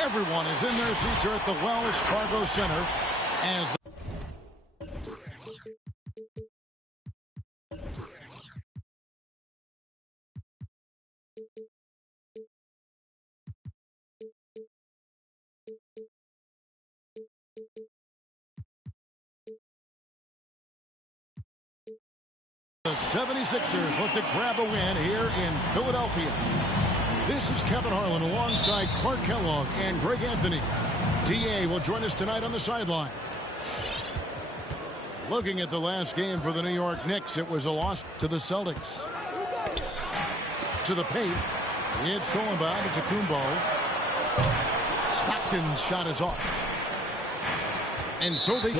Everyone is in their seats here at the Wells Fargo Center as the 76ers look to grab a win here in Philadelphia. This is Kevin Harlan alongside Clark Kellogg and Greg Anthony. D.A. will join us tonight on the sideline. Looking at the last game for the New York Knicks, it was a loss to the Celtics. To the paint. It's Schoenbaum to Kumbo. Stockton's shot is off. And so they...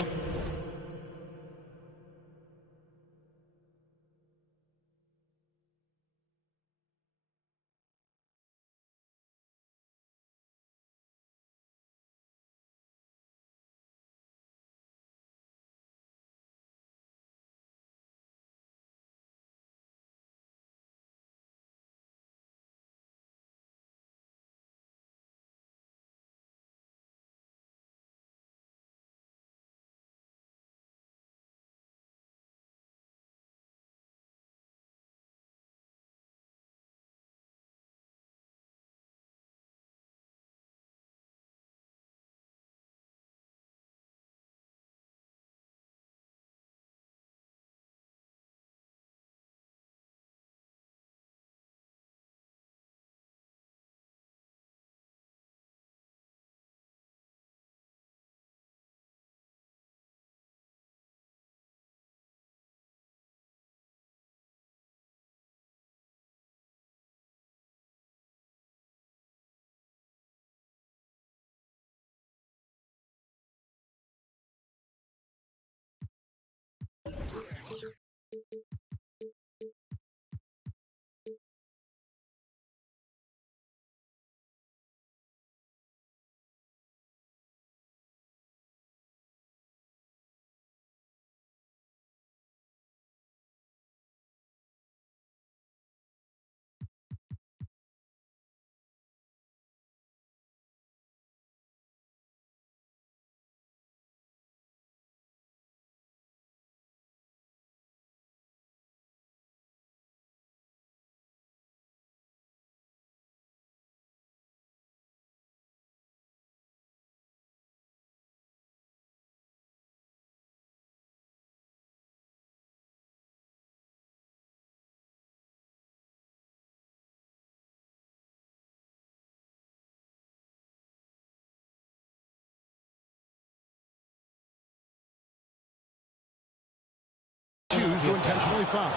choose to intentionally foul.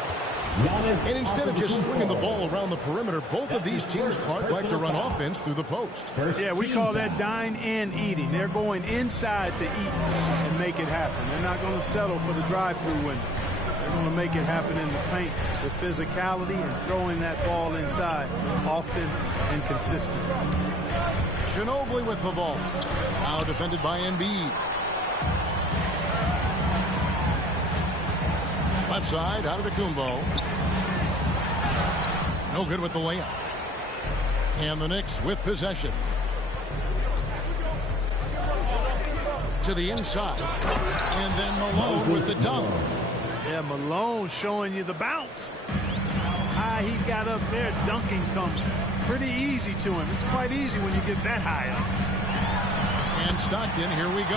And instead of just swinging the ball around the perimeter, both of these teams, Clark, like to run offense through the post. Yeah, we call that dine and eating. They're going inside to eat and make it happen. They're not going to settle for the drive-through window. They're going to make it happen in the paint with physicality and throwing that ball inside often and consistent. Ginobili with the ball. Now defended by Embiid. Left side, out of the Kumbo. No good with the layup. And the Knicks with possession. To the inside. And then Malone with the dunk. Yeah, Malone showing you the bounce. How high he got up there, dunking comes pretty easy to him. It's quite easy when you get that high up. And Stockton, here we go.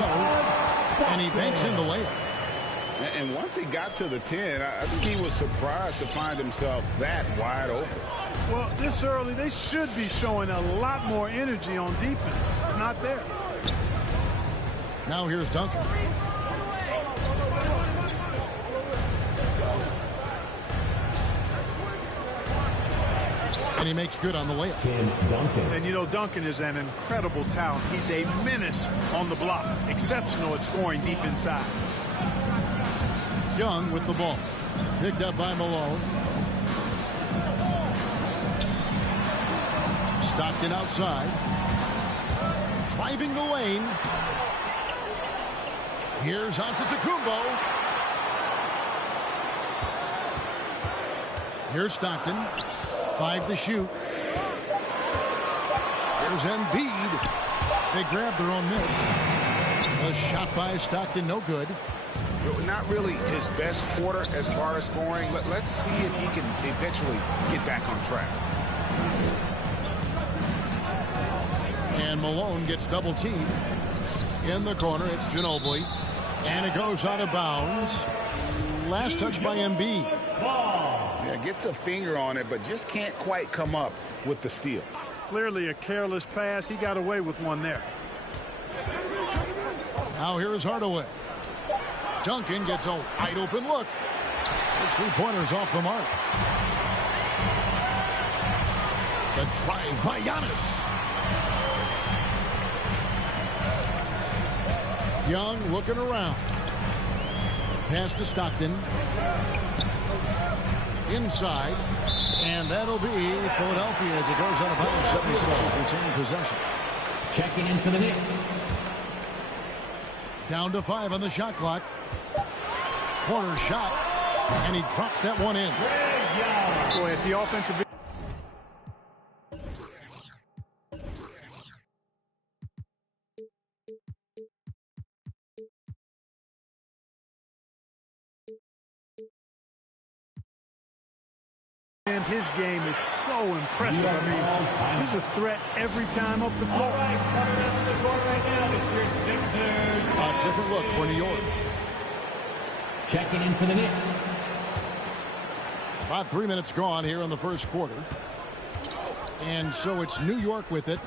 And he banks in the layup. And once he got to the 10, I think he was surprised to find himself that wide open. Well, this early, they should be showing a lot more energy on defense. It's not there. Now here's Duncan. And he makes good on the layup. And you know, Duncan is an incredible talent. He's a menace on the block. Exceptional at scoring deep inside. Young with the ball. Picked up by Malone. Stockton outside. Driving the lane. Here's Antetokounmpo. Here's Stockton. 5 to shoot. Here's Embiid. They grab their own miss. A shot by Stockton, no good. Not really his best quarter as far as scoring. Let's see if he can eventually get back on track. And Malone gets double teamed. In the corner, it's Ginobili. And it goes out of bounds. Last touch by Embiid. Yeah, gets a finger on it, but just can't quite come up with the steal. Clearly a careless pass. He got away with one there. Now here is Hardaway. Duncan gets a wide open look. His three-pointers off the mark. The drive by Giannis. Young looking around. Pass to Stockton. Inside. And that'll be Philadelphia as it goes out of bounds. 76ers retain possession. Checking in for the Knicks. Down to 5 on the shot clock. Corner shot. And he drops that one in. Boy, at the offensive and his game is so impressive. I mean, he's a threat every time up the floor. A different look for New York. Checking in for the Knicks. About 3 minutes gone here in the first quarter. And so it's New York with it.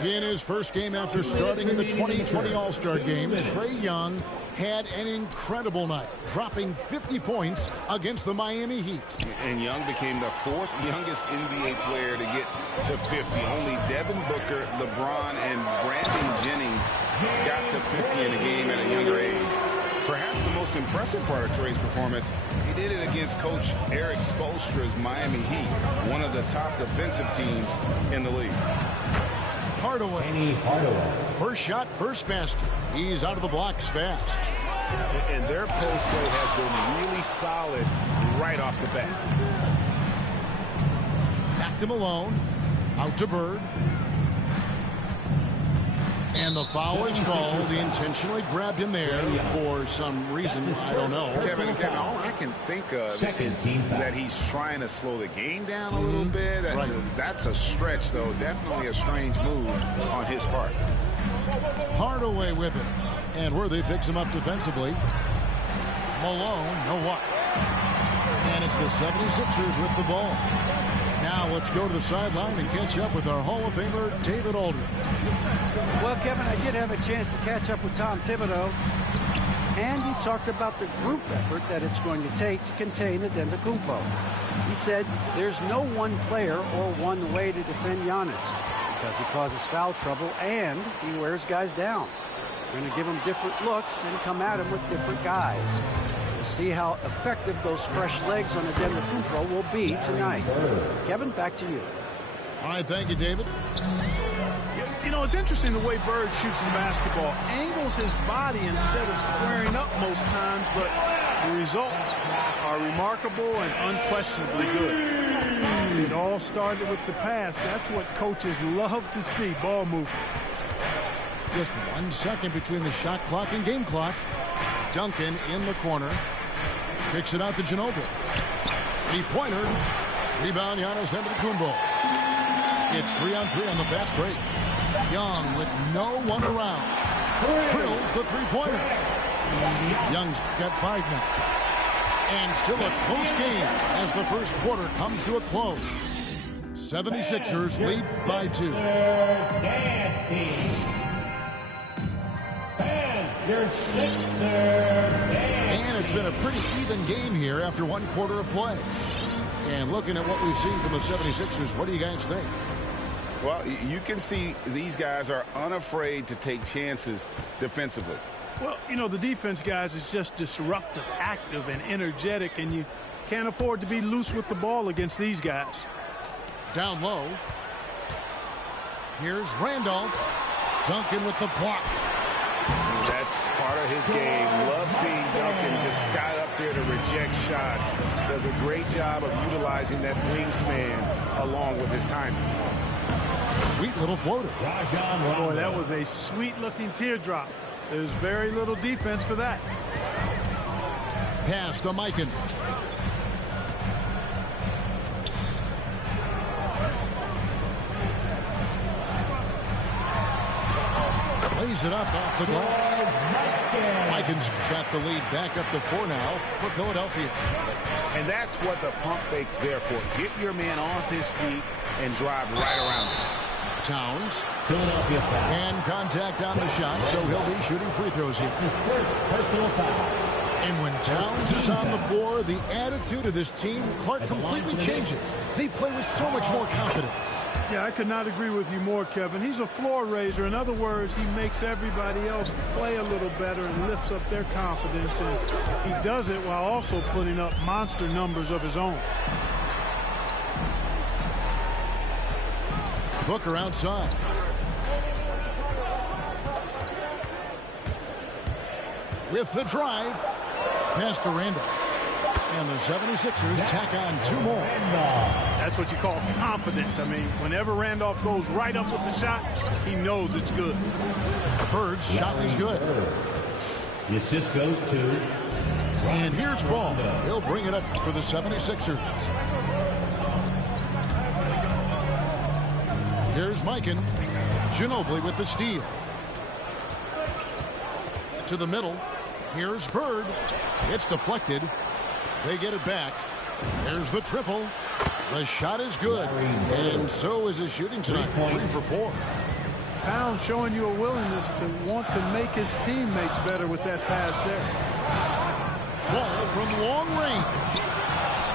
In his first game after starting in the 2020 All-Star Game, Trae Young had an incredible night, dropping 50 points against the Miami Heat. And Young became the 4th youngest NBA player to get to 50. Only Devin Booker, LeBron, and Brandon Jennings got to 50 in the game at a younger age. Perhaps the most impressive part of Trae's performance, he did it against Coach Eric Spoelstra's Miami Heat, one of the top defensive teams in the league. Hardaway. First shot, first basket. He's out of the blocks fast. And their post play has been really solid right off the bat. Back to Malone. Out to Bird. And the foul is called. He intentionally grabbed him there for some reason. I don't know. Kevin, all I can think of is that he's trying to slow the game down a little bit. Right. That's a stretch, though. Definitely a strange move on his part. Hardaway with it. And Worthy picks him up defensively. Malone, no luck. And it's the 76ers with the ball. Now let's go to the sideline and catch up with our Hall of Famer, David Aldridge. Well, Kevin, I did have a chance to catch up with Tom Thibodeau, and he talked about the group effort that it's going to take to contain Antetokounmpo. He said there's no one player or one way to defend Giannis because he causes foul trouble and he wears guys down. We're going to give him different looks and come at him with different guys. We'll see how effective those fresh legs on Antetokounmpo will be tonight. Kevin, back to you. All right, thank you, David. You know, it's interesting the way Bird shoots the basketball. Angles his body instead of squaring up most times, but the results are remarkable and unquestionably good. It all started with the pass. That's what coaches love to see, ball movement. Just 1 second between the shot clock and game clock. Duncan in the corner. Kicks it out to Ginobili. Three-pointer. Rebound, Giannis Antetokounmpo. It's 3-on-3 on the fast break. Young with no one around. Drills the three-pointer. Young's got 5 now. And still a close game as the first quarter comes to a close. 76ers lead by 2. And it's been a pretty even game here after 1 quarter of play. And looking at what we've seen from the 76ers, what do you guys think? Well, you can see these guys are unafraid to take chances defensively. Well, you know, the defense, guys, is just disruptive, active, and energetic, and you can't afford to be loose with the ball against these guys. Down low. Here's Randolph. Duncan with the block. That's part of his game. Love seeing Duncan just sky up there to reject shots. Does a great job of utilizing that wingspan along with his timing. Sweet little floater. Boy, that was a sweet-looking teardrop. There's very little defense for that. Pass to Mikan. Lays it up off the glass. Mikan's got the lead back up to 4 now for Philadelphia. And that's what the pump fake's there for. Get your man off his feet and drive right around him. Towns. Philadelphia foul. And contact on the shot, so he'll be shooting free throws here. His first personal foul. And when Towns is on the floor, the attitude of this team, Clark, completely changes. They play with so much more confidence. Yeah, I could not agree with you more, Kevin. He's a floor raiser. In other words, he makes everybody else play a little better and lifts up their confidence. And he does it while also putting up monster numbers of his own. Booker outside. With the drive. Pass to Randolph. And the 76ers tack on 2 more. That's what you call confidence. I mean, whenever Randolph goes right up with the shot, he knows it's good. Bird's shot is good. The assist goes to... And here's Ball. He'll bring it up for the 76ers. Here's Mikan. Ginobili with the steal. To the middle. Here's Bird. It's deflected. They get it back. There's the triple. The shot is good. And so is his shooting tonight. 3 for 4. Towns showing you a willingness to want to make his teammates better with that pass there. Ball from long range.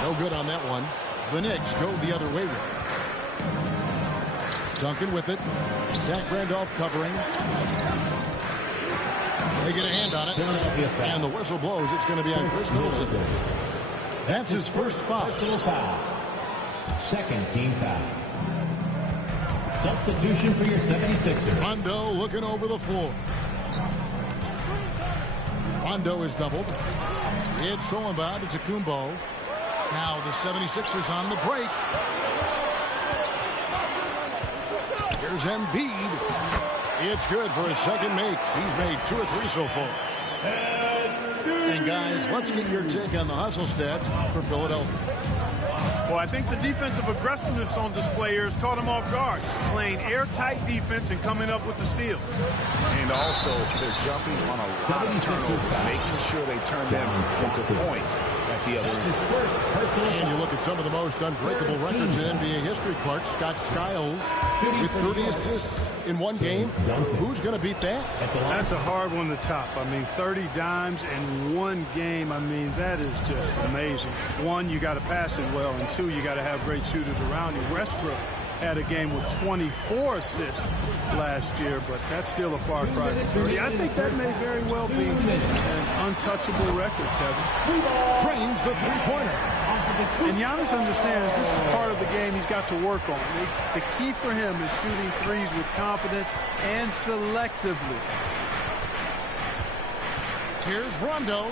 No good on that one. The Knicks go the other way with it. Duncan with it. Zach Randolph covering. They get a hand on it. And the whistle blows. It's going to be on Chris Middleton. That's his first foul. Second team foul. Substitution for your 76ers. Rondo looking over the floor. Rondo is doubled. It's Solenbad to Kumbo. Now the 76ers on the break. Here's Embiid. It's good for his second make. He's made 2 or 3 so far. And guys, let's get your take on the hustle stats for Philadelphia. Well, I think the defensive aggressiveness on display here has caught him off guard. Playing airtight defense and coming up with the steal. And also, they're jumping on a lot of turnovers, making sure they turn them into points at the other end. And you look at some of the most unbreakable records in NBA history, Clark. Scott Skiles with 30 assists in 1 game. Who's going to beat that? That's a hard one to top. I mean, 30 dimes in 1 game. I mean, that is just amazing. 1, you got to pass it well, and 2, you got to have great shooters around you. Westbrook had a game with 24 assists last year, but that's still a far cry from 30. I think that may very well be an untouchable record, Kevin. Trains the three-pointer. And Giannis understands this is part of the game he's got to work on. The key for him is shooting threes with confidence and selectively. Here's Rondo.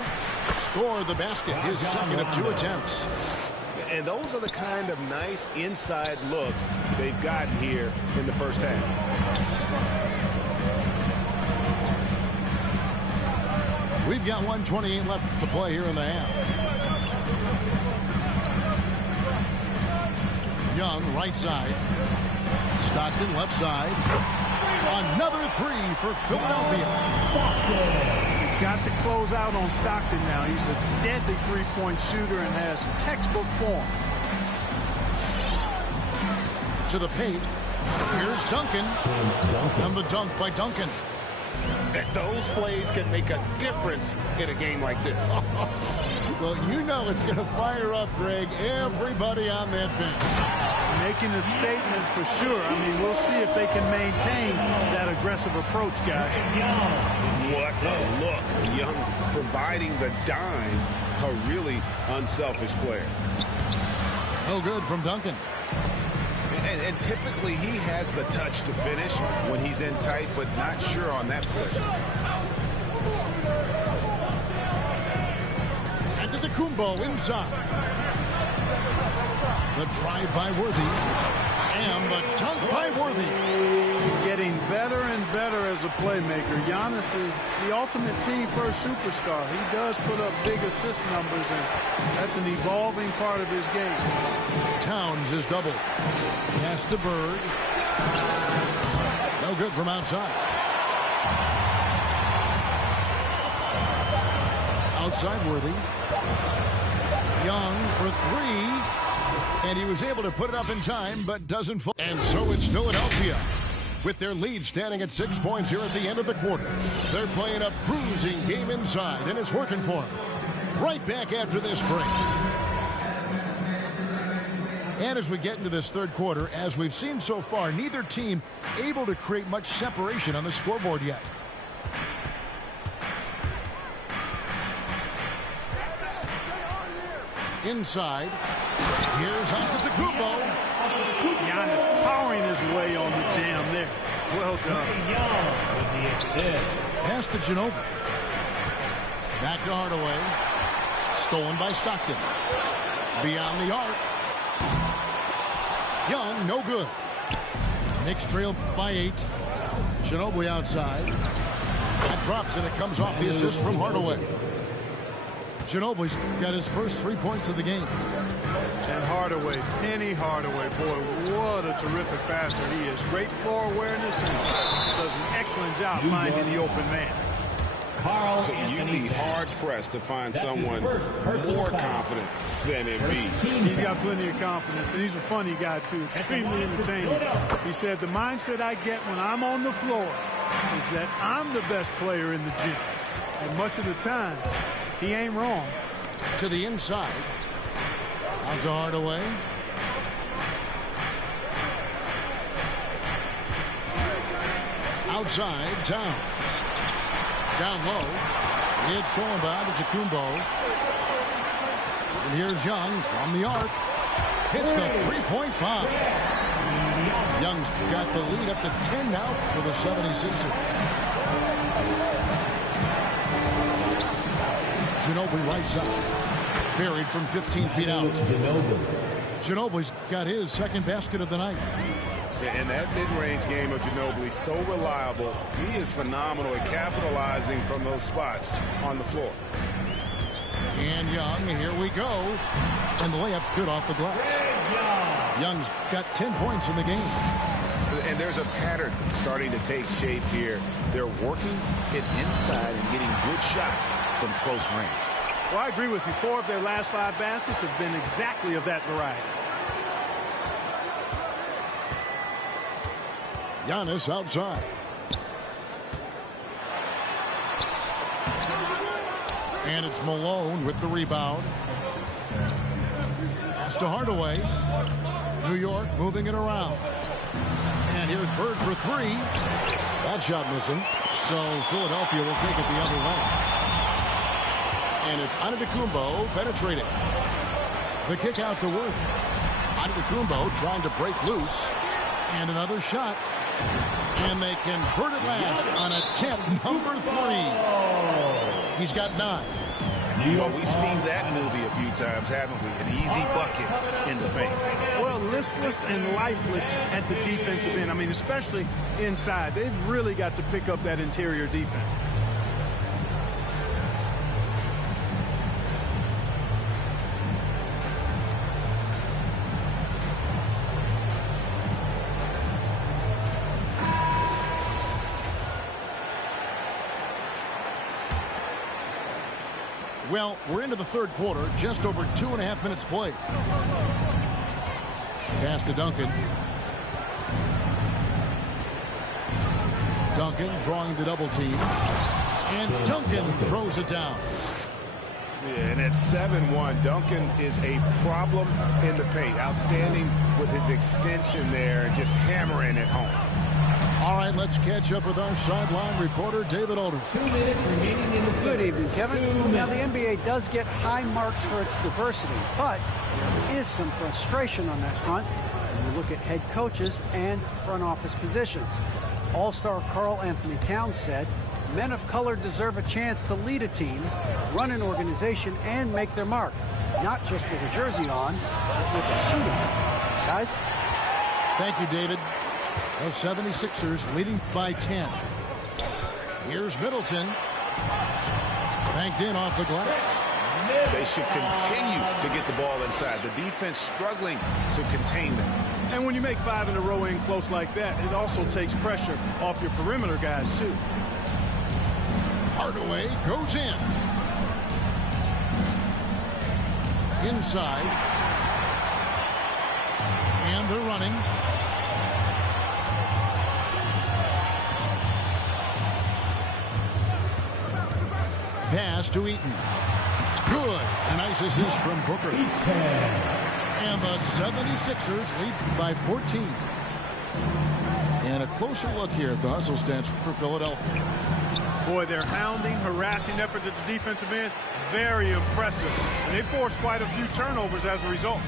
Scored the basket, his second of 2 attempts. And those are the kind of nice inside looks they've gotten here in the first half. We've got 1:28 left to play here in the half. Young, right side. Stockton, left side. Another 3 for Philadelphia. Got to close out on Stockton now. He's a deadly three-point shooter and has textbook form. To the paint. Here's Duncan. And the dunk by Duncan. Those plays can make a difference in a game like this. Well, you know it's going to fire up, Greg, everybody on that bench. Making a statement for sure. I mean, we'll see if they can maintain that aggressive approach, guys. What a look. Young providing the dime. A really unselfish player. No good from Duncan. And typically he has the touch to finish when he's in tight, but not sure on that possession. And to the Kumbo inside. The drive by Worthy. And the dunk by Worthy. Getting better and better as a playmaker. Giannis is the ultimate team-first superstar. He does put up big assist numbers, and that's an evolving part of his game. Towns is doubled. Pass to Bird. No good from outside. Outside Worthy. Young for three. And he was able to put it up in time, but doesn't fall. And so it's Philadelphia, with their lead standing at 6 points here at the end of the quarter. They're playing a bruising game inside, and it's working for them. Right back after this break. And as we get into this third quarter, as we've seen so far, neither team able to create much separation on the scoreboard yet. Inside. Here's Antetokounmpo. Giannis powering his way on the jam there. Well done. Pass to Ginobili. Back to Hardaway. Stolen by Stockton. Beyond the arc. Young, no good. Knicks trail by 8. Ginobili outside. That drops, and it comes off the assist from Hardaway. Ginobili's got his first 3 points of the game. And Hardaway, Penny Hardaway, boy, what a terrific passer he is. Great floor awareness and does an excellent job finding the open man. You'd be hard-pressed to find someone more confident than Embiid. He's got plenty of confidence, and he's a funny guy, too. Extremely entertaining. He said, the mindset I get when I'm on the floor is that I'm the best player in the gym. And much of the time, he ain't wrong. To the inside. Out to Hardaway. Outside, Towns. Down low. It's thrown by Antetokounmpo. And here's Young from the arc. Hits the three-point bomb. Young's got the lead up to 10 now for the 76ers. Ginobili right side. Buried from 15 feet out. Ginobili's got his second basket of the night. And that mid-range game of Ginobili, so reliable. He is phenomenal at capitalizing from those spots on the floor. And Young, here we go. And the layup's good off the glass. Young's got 10 points in the game. And there's a pattern starting to take shape here. They're working it inside and getting good shots from close range. Well, I agree with you. 4 of their last 5 baskets have been exactly of that variety. Giannis outside. And it's Malone with the rebound. Pass to Hardaway. New York moving it around. And here's Bird for 3. That shot missing. So Philadelphia will take it the other way. And it's Antetokounmpo penetrating. The kick out to Worthy. Antetokounmpo trying to break loose. And another shot. And they convert it last on attempt number 3. He's got 9. Well, we've seen that movie a few times, haven't we? An easy bucket in the paint. Well, listless and lifeless at the defensive end. I mean, especially inside. They've really got to pick up that interior defense. Well, we're into the third quarter, just over 2.5 minutes played. Pass to Duncan. Duncan drawing the double team. And Duncan throws it down. Yeah, and at 7-1, Duncan is a problem in the paint. Outstanding with his extension there and just hammering it home. All right, let's catch up with our sideline reporter, David Aldridge. 2 minutes remaining in the Good third. evening, Kevin. Now, the NBA does get high marks for its diversity, but there is some frustration on that front when you look at head coaches and front office positions. All-star Karl Anthony Towns said, men of color deserve a chance to lead a team, run an organization, and make their mark, not just with a jersey on, but with a suit on. Guys? Thank you, David. The 76ers leading by 10. Here's Middleton. Banked in off the glass. They should continue to get the ball inside. The defense struggling to contain them. And when you make 5 in a row in close like that, it also takes pressure off your perimeter guys, too. Hardaway goes in. Inside. And they're running. Pass to Eaton. Good. A nice assist from Booker. And the 76ers lead by 14. And a closer look here at the hustle stats for Philadelphia. Boy, their hounding, harassing efforts at the defensive end, very impressive. And they forced quite a few turnovers as a result.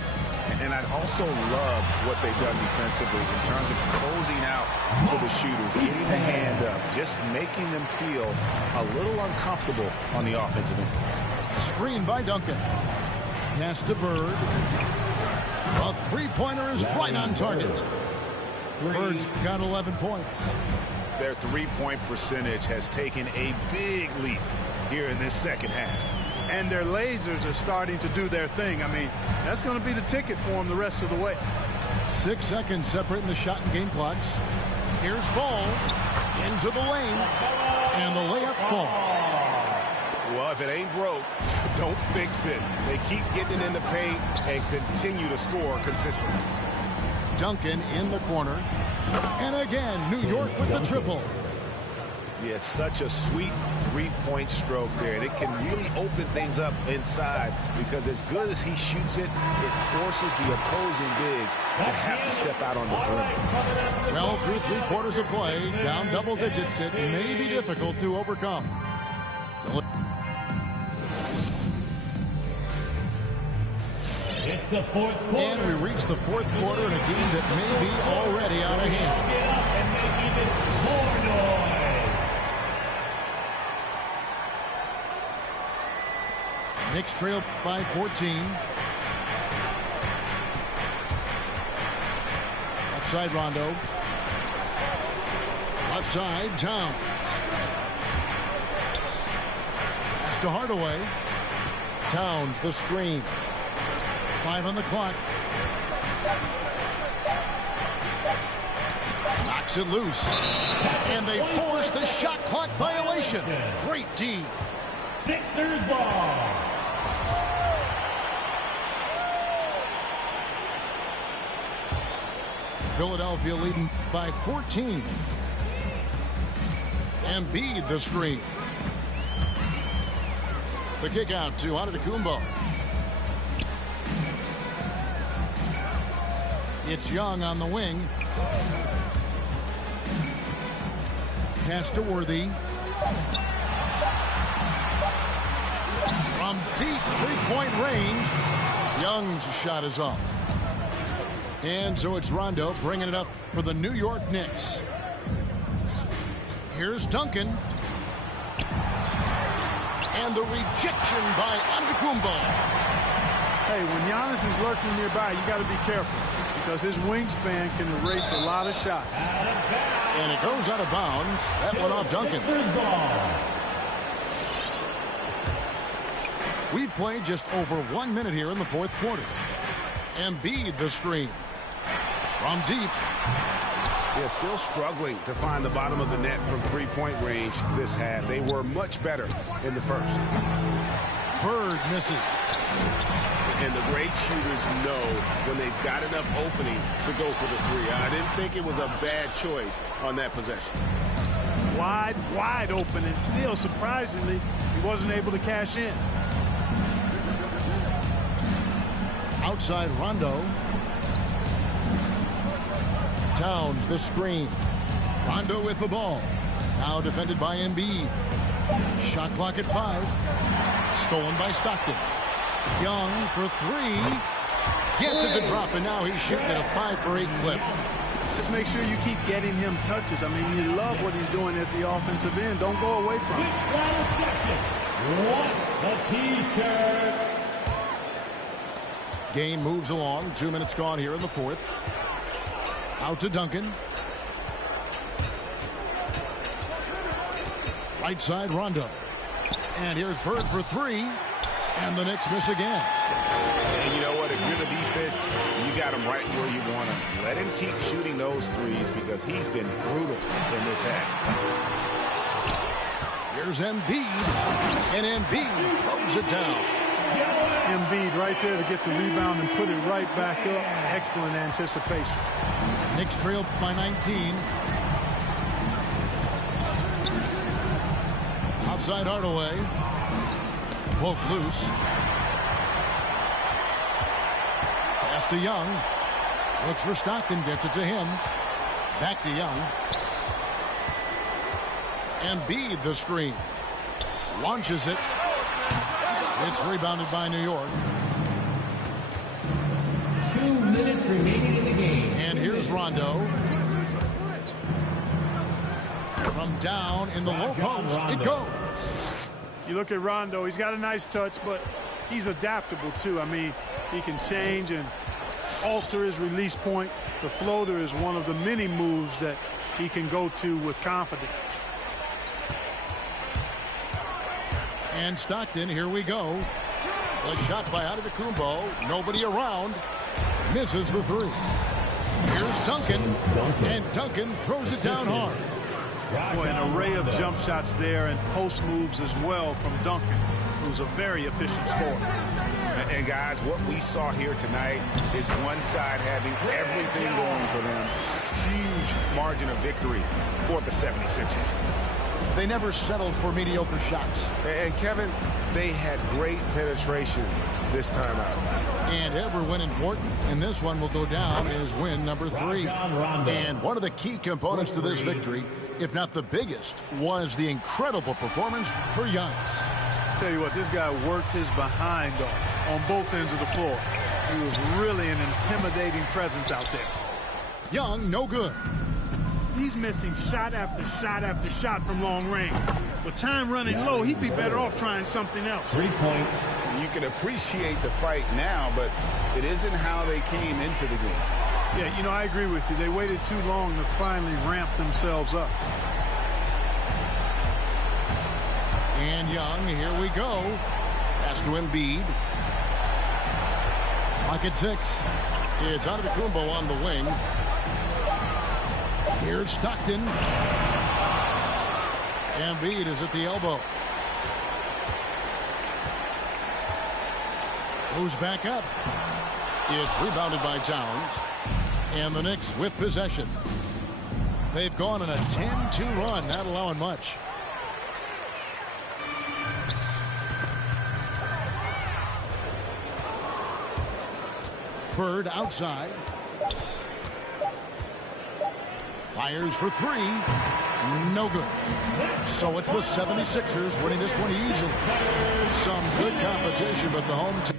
And I also love what they've done defensively in terms of closing out to the shooters, getting the hand up, just making them feel a little uncomfortable on the offensive end. Screen by Duncan. Pass to Bird. A three-pointer is right on target. Bird's got 11 points. Their three-point percentage has taken a big leap here in this second half. And their lasers are starting to do their thing. I mean, that's going to be the ticket for them the rest of the way. 6 seconds separating the shot and game clocks. Here's Ball into the lane, and the layup falls. Well, if it ain't broke, don't fix it. They keep getting in the paint and continue to score consistently. Duncan in the corner. And again, New York with the triple. Yeah, it's such a sweet three-point stroke there. And it can really open things up inside because as good as he shoots it, it forces the opposing bigs to have to step out on the perimeter. Well, through 3 quarters of play, down double digits, it may be difficult to overcome. It's the fourth quarter. And we reach the fourth quarter in a game that may be already out of hand. Get up and make even more noise. Knicks trail by 14. Left side Rondo. Left side Towns. Pass to Hardaway. Towns the screen. 5 on the clock. Knocks it loose. And they force the shot clock violation. Great D. Sixers ball. Philadelphia leading by 14. Embiid the screen. The kick out to Antetokounmpo. It's Young on the wing. Pass to Worthy. From deep three-point range, Young's shot is off. And so it's Rondo bringing it up for the New York Knicks. Here's Duncan. And the rejection by Antetokounmpo. Hey, when Giannis is lurking nearby, you got to be careful because his wingspan can erase a lot of shots. And it goes out of bounds. That went off Duncan. We've played just over 1 minute here in the fourth quarter. Embiid the screen. From deep. Yeah, still struggling to find the bottom of the net from three-point range this half. They were much better in the first. Bird misses. And the great shooters know when they've got enough opening to go for the three. I didn't think it was a bad choice on that possession. Wide open, and still, surprisingly, he wasn't able to cash in. Outside Rondo. Towns the screen. Rondo with the ball. Now defended by Embiid. Shot clock at 5. Stolen by Stockton. Young for 3. Gets it to drop, and now he's shooting at a 5 for 8 clip. Just make sure you keep getting him touches. I mean, you love what he's doing at the offensive end. Don't go away from it. What a t-shirt. Game moves along. 2 minutes gone here in the fourth. Out to Duncan. Right side Rondo. And here's Bird for 3. And the Knicks miss again. And you know what? If you're the defense, you got him right where you want him. Let him keep shooting those threes because he's been brutal in this half. Here's Embiid. And Embiid throws it down. Embiid right there to get the rebound and put it right back up. Excellent anticipation. Knicks trail by 19. Outside Hardaway. Poke loose. Pass to Young. Looks for Stockton. Gets it to him. Back to Young. Embiid the screen. Launches it. It's rebounded by New York. 2 minutes remaining in the game. And here's Rondo. From down in the low post, it goes. You look at Rondo, he's got a nice touch, but he's adaptable too. I mean, he can change and alter his release point. The floater is one of the many moves that he can go to with confidence. And Stockton, here we go. The shot by Antetokounmpo. Nobody around. Misses the 3. Here's Duncan. And Duncan throws it down hard. Boy, an array of jump shots there and post moves as well from Duncan, who's a very efficient scorer. And guys, what we saw here tonight is one side having everything going for them. Huge margin of victory for the 76ers. They never settled for mediocre shots. And Kevin, they had great penetration this time out. And every win important, and this one will go down as win number 3. And one of the key components to this victory, if not the biggest, was the incredible performance for Giannis. Tell you what, this guy worked his behind off on both ends of the floor. He was really an intimidating presence out there. Young, no good. He's missing shot after shot after shot from long range. With time running low, he'd be better off trying something else. 3 points. You can appreciate the fight now, but it isn't how they came into the game. Yeah, you know, I agree with you. They waited too long to finally ramp themselves up. And Young, here we go. Pass to Embiid. Clock at 6. It's Antetokounmpo on the wing. Here's Stockton. Embiid is at the elbow. Goes back up. It's rebounded by Towns. And the Knicks with possession. They've gone on a 10-2 run, not allowing much. Bird outside. Fires for 3. No good. So it's the 76ers winning this one easily. Some good competition, but the home team.